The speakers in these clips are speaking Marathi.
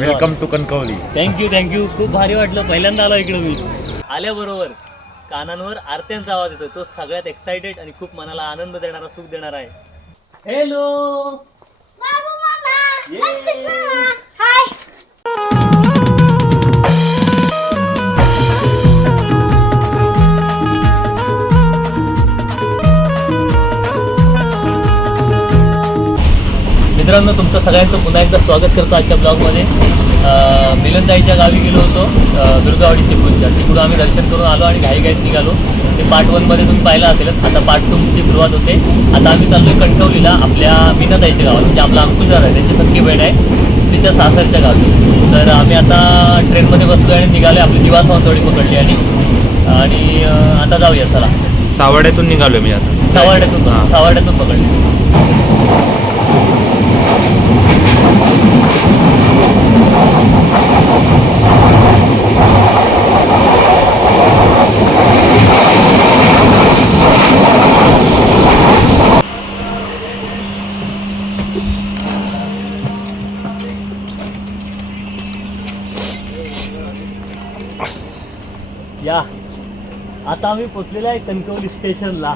Welcome to Kankavli thank you thank you खूप भारी वाटलं. पहिल्यांदा आलो इकडं मी. आल्याबरोबर कानांवर आरत्यांचा आवाज येतो तो सगळ्यात एक्साइटेड आणि खूप मनाला आनंद देणारा सुख देणारा आहे. हॅलो बाबू मामा हाय मित्रांनो तुमचं सगळ्यांचं पुन्हा एकदा स्वागत करतो आजच्या ब्लॉगमध्ये. अं, मिलनताईच्या गावी गेलो होतो दुर्गावाडी चिपळूणच्या तिकडून आम्ही दर्शन करून आलो आणि घाई घाईत निघालो. ते पार्ट वनमध्ये तुम्ही पाहिलं असेलच. आता पार्ट टूची सुरुवात होते. आता आम्ही चाललोय कणकवलीला आपल्या मीनाताईच्या गावात म्हणजे आपला अंकुशदार आहे त्यांची सख्खी बहीण आहे. तिच्या सासरच्या गावी. तर आम्ही आता ट्रेनमध्ये बसलो आणि निघालो आपली जीवा सावंतवाडी पकडली आणि आणि आता जाऊया चला. सावड्यातून निघालो मी आता. सावर्ड्यातून हां. सावर्ड्यातून पकडली. आता आम्ही पोचलेलो आहे कणकवली स्टेशनला.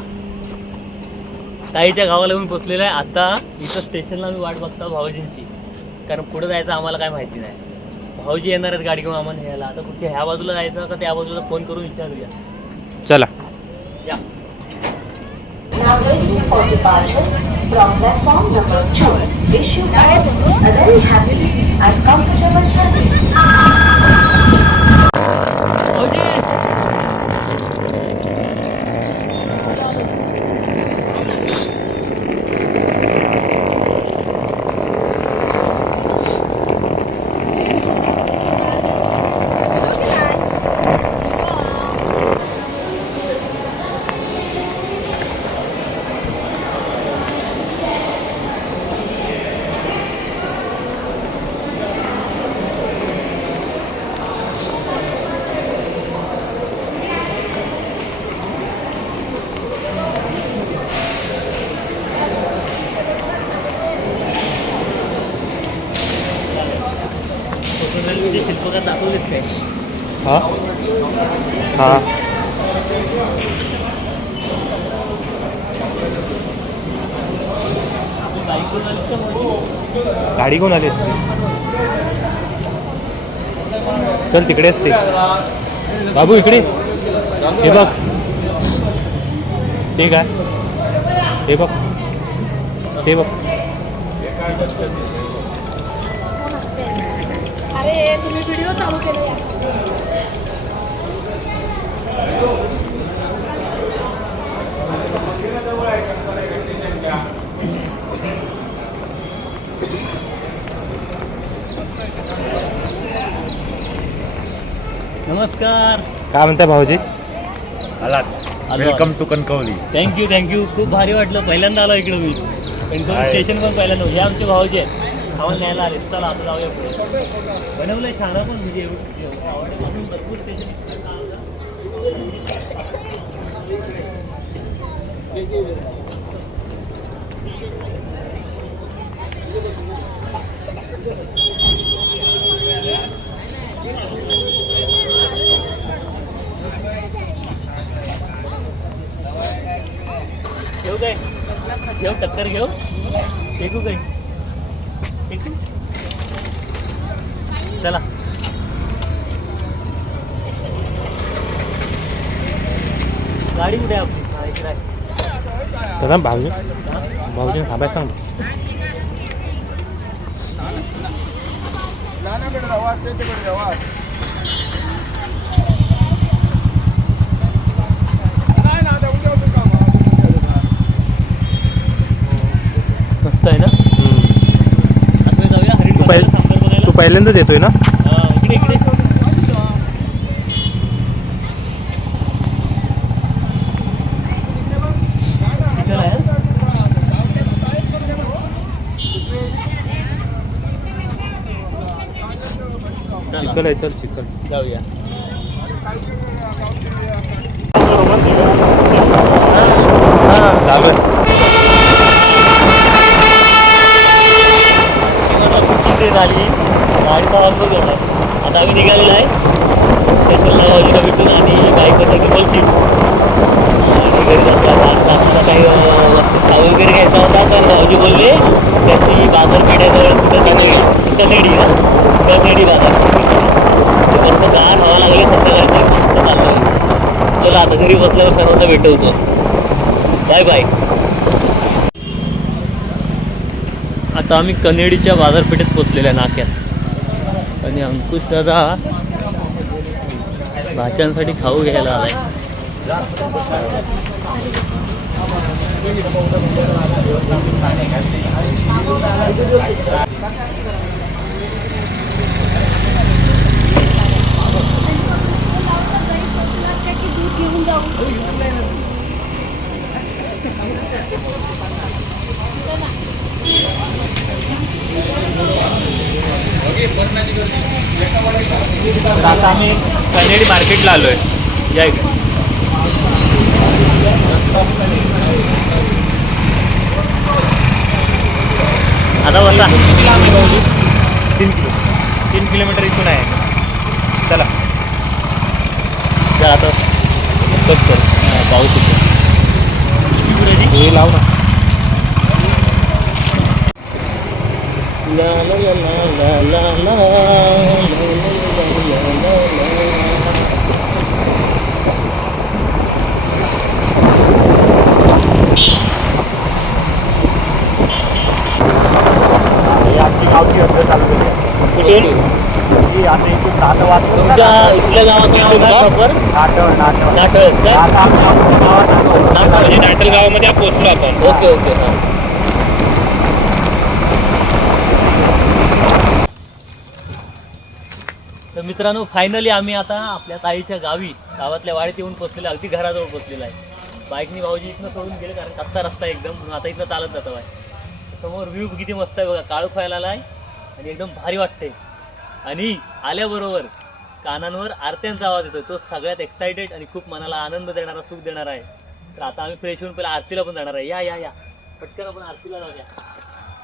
ताईच्या गावाला येऊन पोचलेलो आहे. आता इथं स्टेशनला आम्ही वाट बघतो भाऊजींची. कारण पुढे जायचं आम्हाला काय माहिती नाही. भाऊजी येणार आहेत गाडी घेऊन आम्हाला न्यायला. आता कुठे ह्या बाजूला जायचं का त्या बाजूला फोन करून विचारूया. चला. या. Now गाडी कोण आली असते? चल तिकडे असते. बाबू इकडे. हे बघ. ते काय? हे बघ. ते बघ. अरे तुम्ही व्हिडिओ चालू केला नमस्कार. काय म्हणताय भाऊजी? आलो. Welcome to Kankavli thank you thank you खूप भारी वाटलं. पहिल्यांदा आलो इकडं मी. स्टेशन पण पहिल्यांदा. हे आमचे भाऊजी आहेत. आम्हाला न्यायला आले चला आता जाऊया पुढे. बनवलंय छान पण म्हणजे आवडलं. अजून भरपूर स्टेशन घेऊ काय घेऊ टक्कर घेऊ. फेकू काय फेकू? चला. गाडी कुठे आहे आपली? हा, इकडे आहे. दादा भाऊजी. हा? भाऊजी थांबाय सांग मस्त आहे ना आता जाऊया हरिण तू पहिल- सांबर तू बघायला पहिल्यांदाच येतोय ना? इकडे इकडे चिकन आहे चिकल आहे चल चिकल जाऊया चालू आहे पुढची ट्रेन आली आता आम्ही निघालेलो आहे. स्टेशनला बाजूला भेटून आणि बाईकमध्ये डबल सीट आणि घरी जातो आता. आता काही वस्तू खाऊ वगैरे घ्यायचा होता तर भाऊजी बोलले त्याची बाजारपेठेजवळ कुठं कनेडी कनेडी ना कनेडी बाजार. ते मस्त गार हवा लागली संध्याकाळची मस्त चाललं चला आता घरी बसल्यावर सर्वांना भेटवतो. बाय बाय आता आम्ही कनेडीच्या बाजारपेठेत पोचलेल्या नाक्यात. आणि अंकुश दादा भाच्यांसाठी खाऊ घ्यायला आलाय. आम्ही कनेडी मार्केटला आलो आहे या इकडे. आता बसा तीन किलो. तीन किलोमीटर इथून आहे. चला. जा आता कट कर हा, पाऊस येतो हे लाव ना. ला ला ला ला, ला, ला, ला, ला, ला. ही आमची गावची अर्ज चालू झाली आहे. कुठून ही आता इथून नाटं वाचून तुमच्या इथल्या गावात कुठून का प्रॉपर नाटं नाटं नाटळच का? आता आम्ही आमच्या गावात आलो. नाटळ म्हणजे नाटल गावामध्ये पोहोचलो आपण. ओके ओके हां. तर मित्रांनो फायनली आम्ही आता आपल्या ताईच्या गावी गावातल्या वाडीत येऊन पोचलेलो अगदी घराजवळ पोचलेला आहे. बाईकनी भाऊजी इथनं सोडून गेले कारण कच्चा रस्ता आहे एकदम म्हणून आता इथनं चालत जातो बाय समोर व्ह्यू किती मस्त आहे बघा काळू खायला आलाय आणि एकदम भारी वाटते आणि आल्याबरोबर कानांवर आरत्यांचा आवाज येतो तो सगळ्यात एक्साइटेड आणि खूप मनाला आनंद देणारा सुख देणारा आहे. तर आता आम्ही फ्रेश होऊन पहिला आरतीला पण जाणार आहे. या या या. पटकन आपण आरतीला जाऊया.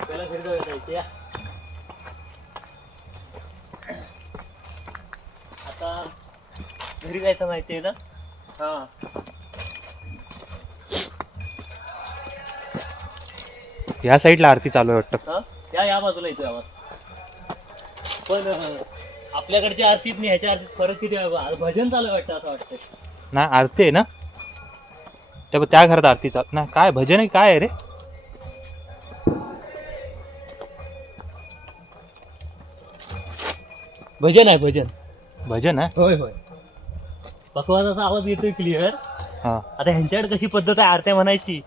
पहिला घरी जाऊया इथे या. आता घरी जायचं माहिती आहे ना हां. ह्या साईडला आरती चालू आहे वाटतं. हा? या या बाजूला येतोय आवाज. पण अं, आपल्याकडच्या आरतीत नाही ह्याच्या आरतीत फरक किती आहे. भजन चालू आहे वाटतं असं वाटतं ना आरती आहे ना? त्या त्या घरात आरती चाल नाही काय भजन आहे काय आहे रे? भजन आहे भजन. भजन आहे? होय होय. पकवाजाचा आवाज येतोय क्लिअर हा. आता ह्यांच्याकडे कशी पद्धत आहे आरत्या म्हणायची?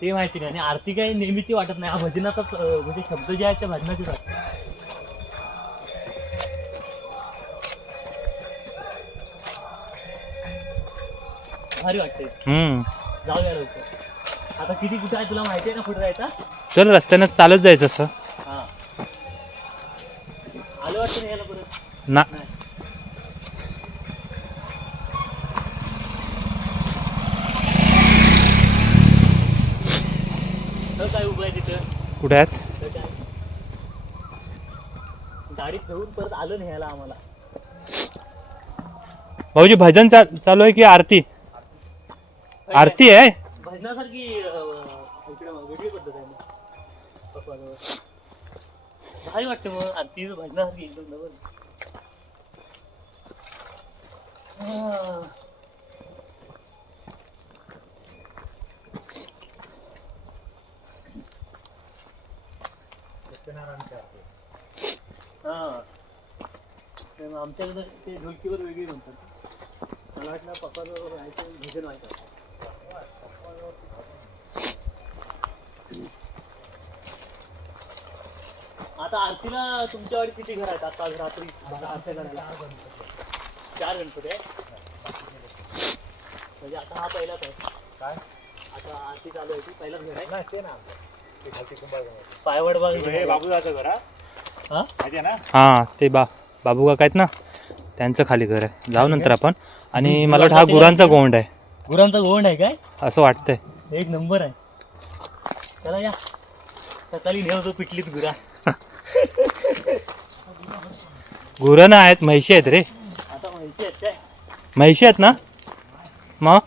ते माहिती नाही. आणि आरती काही नेहमीची वाटत नाही. हा भजनाचाच म्हणजे शब्द जे आहेत त्या भजनाचेच आहेत. भारी वाटते हम्म. जाऊया लवकर. आता किती कुठं आहे तुला माहिती आहे ना कुठं जायचा? चल रस्त्यानेच चालत जायचं असं. हा. आलं वाटतं नाही याला परत? ना. कुठे आहेत. गाडी ठेवून परत आलं नाही याला आम्हाला. भाऊजी भजन चा चालू आहे की आरती? आरती आहे? भजनासारखी अं, इकडे वेगळी पद्धत आहे मग पकवाजावर. भारी वाटते मग आरती भजनासारखी एकदम डबल हा. हा तर मग आमच्याकडे ते ढोलकीवर वेगळी म्हणतात. मला वाटलं पकवाजावर राहायचं भजन व्हायचं. आता आरतीला तुमच्या वाडी किती घर आहेत? आता आज रात्री आता आरत्या करायला. चार गणपती आहे म्हणजे आता हा पहिलाच आहे. काय? आता आरती चालू आहे ती पहिलाच घर आहे. ना ते ना पायवड बाग बाबूदाचं घर हा? ना? हा ते बा बाबू काका आहेत ना त्यांचं खाली घर आहे. जाऊ नंतर आपण. आणि मला वाटतं हा गुरांचा गोंड आहे. गुरांचा गोंड आहे काय? असं वाटतंय. एक नंबर आहे. चला या. सकाळी नेवतो पिटलीत गुरा. गुरं ना आहेत म्हैशी आहेत रे. आता माहिती आहेत काय? म्हैशी आहेत ना? मग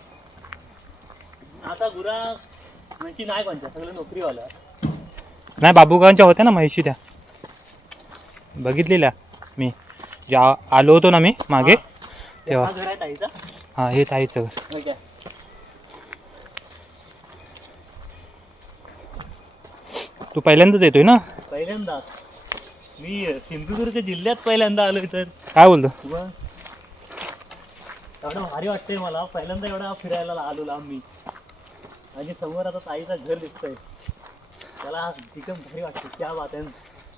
आता गुरा म्हणजे नाही कोणत्या सगळं नोकरीवाला नाही बाबूगावांच्या होत्या ना म्हैशी त्या. बघितलेल्या मी. ज्या आलो होतो ना मी मागे तेव्हा. हा हां ताईचं घर. तू पहिल्यांदाच येतोय ना? पहिल्यांदा. मी सिंधुदुर्ग जिल्ह्यात पहिल्यांदा आलोय तर. काय बोलतो? एवढं भारी वाटतंय मला. पहिल्यांदा एवढा फिरायला आलो लांब मी. आणि समोर आता ताईचं घर दिसतंय. त्याला एकदम भारी वाटते त्या बात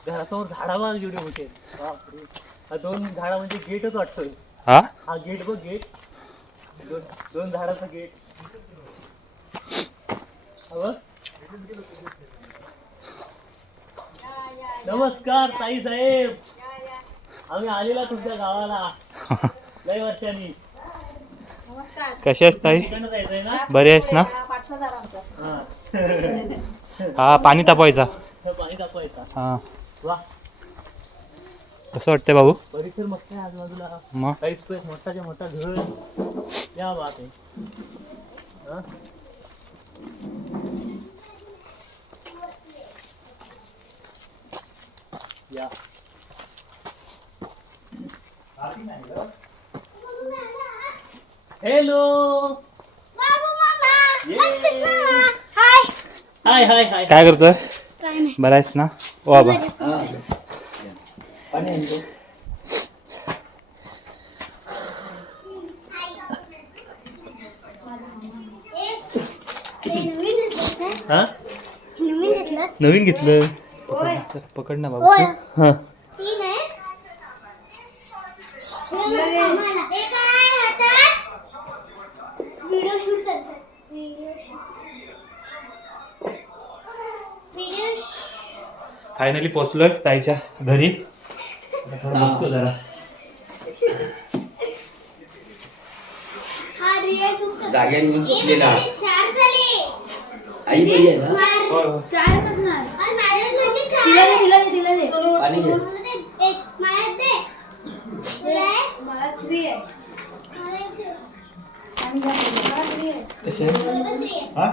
घरासमोर झाडाला जेवढे होते बापरे. हा दोन झाडा म्हणजे गेटच वाटतोय. हा? हा गेट बघ गेट. दोन दोन झाडाचा गेट. हा. नमस्कार ताई साहेब. आम्ही आलेला तुमच्या गावाला. लय वर्षांनी. नमस्कार. कशी आहेस ताई? जायचंय ना? बरी आहेस ना? हा. हा पाणी तापवायचा. पाणी टाकवायचा हा. वा. कसं वाटतंय बाबू? परिसर मस्त आहे आजूबाजूला. मग काही स्पेस मोठाच्या मोठा घर. या बात आहे हा? या. Hello hi hi hi. काय करतोय? बरं आहेस ना? ओ बाबा हा? नवीन घेतलं? पकड ना. बाबू. हा. तीन आहे. हे काय हातात? व्हिडिओ शूट करतात. व्हिडिओ व्हिडिओ फायनली पोचलोय ताईच्या घरी. बसतो जरा हा जाग्याने आई बरी आहे ना चार करणार दे दे दे पाणी घे मला थ्री आहे. हा?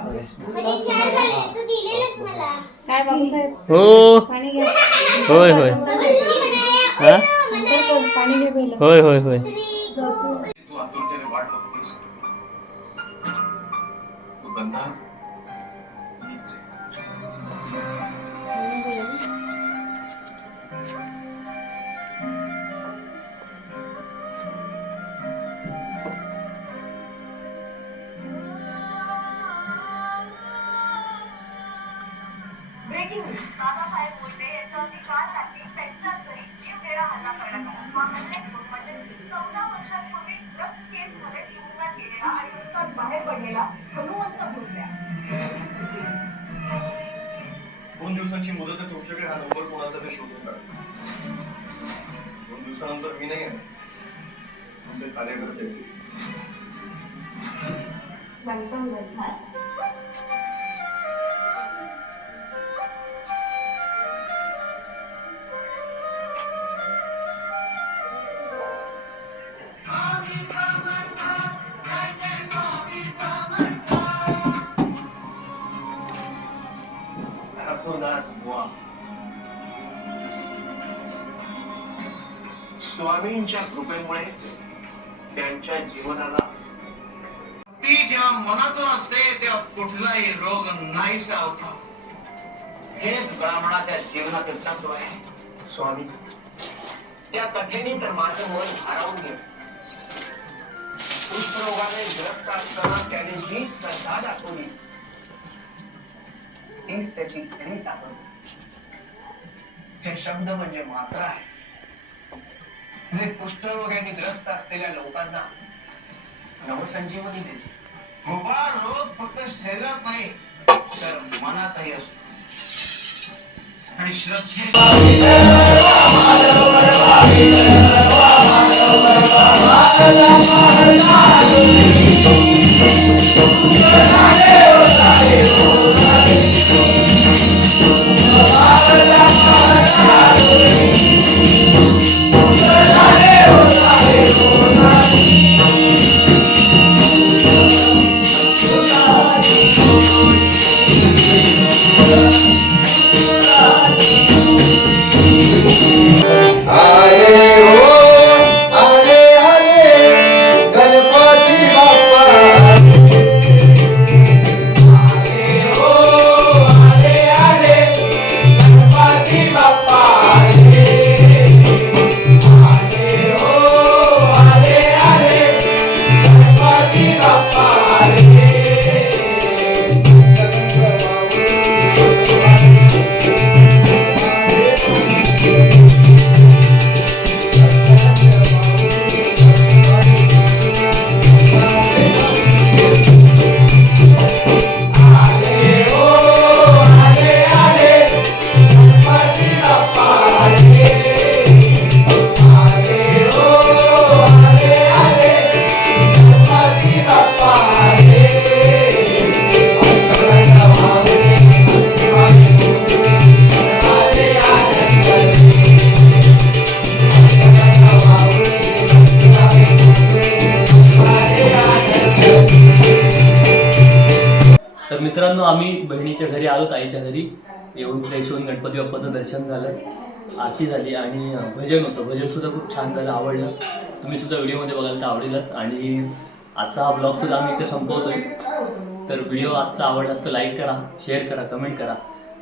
होय होय हा? होय होय होय. ब्रेकिंग दादासाहेब बोलते यांच्यावरती काल रात्री दोन दिवसांची मुदत आहे तुमच्याकडे. हा नंबर कोणाचा ते शोधून काढ. दोन दिवसानंतर मी नाही आहे. तुमचे कार्यकर्ते. स्वामींच्या कृपेमुळे त्यांच्या जीवनाला ती जेव्हा मनातून असते तेव्हा कुठलाही रोग नाहीसा होतो. हेच ब्राह्मणाच्या जीवनातील तत्व आहे. स्वामी. त्या कथेने तर माझं मन हरवून गेलं. कुष्ठरोगाने ग्रस्त असताना त्याने जी श्रद्धा दाखवली. तीच त्याची खरी ताकद हे शब्द म्हणजे मात्र आहे. जे कुष्ठरोगाने ग्रस्त असलेल्या लोकांना नवसंजीवनी देते. उभा रोग फक्त शरीरात नाही तर मनातही असतो. आणि श्रद्धे Deus, a a मित्रांनो आम्ही बहिणीच्या घरी आलो ताईच्या घरी. येऊन फ्रेश होऊन गणपती बाप्पाचं दर्शन झालं आरती झाली आणि भजन होतं. भजन सुद्धा खूप छान झालं आवडलं. तुम्ही सुद्धा व्हिडिओमध्ये बघाल तर आवडेलच. आणि आजचा हा ब्लॉग सुद्धा आम्ही इथे संपवतोय. तर व्हिडिओ आजचा आवडला तर लाईक करा शेअर करा कमेंट करा.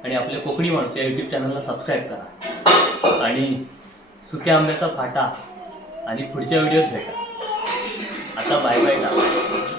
आणि आपल्या कोकणी माणूस या यूट्यूब चॅनलला सबस्क्राईब करा. आणि सुक्या आंब्याचा फाटा आणि पुढच्या व्हिडिओत भेटा. आता बाय बाय टाका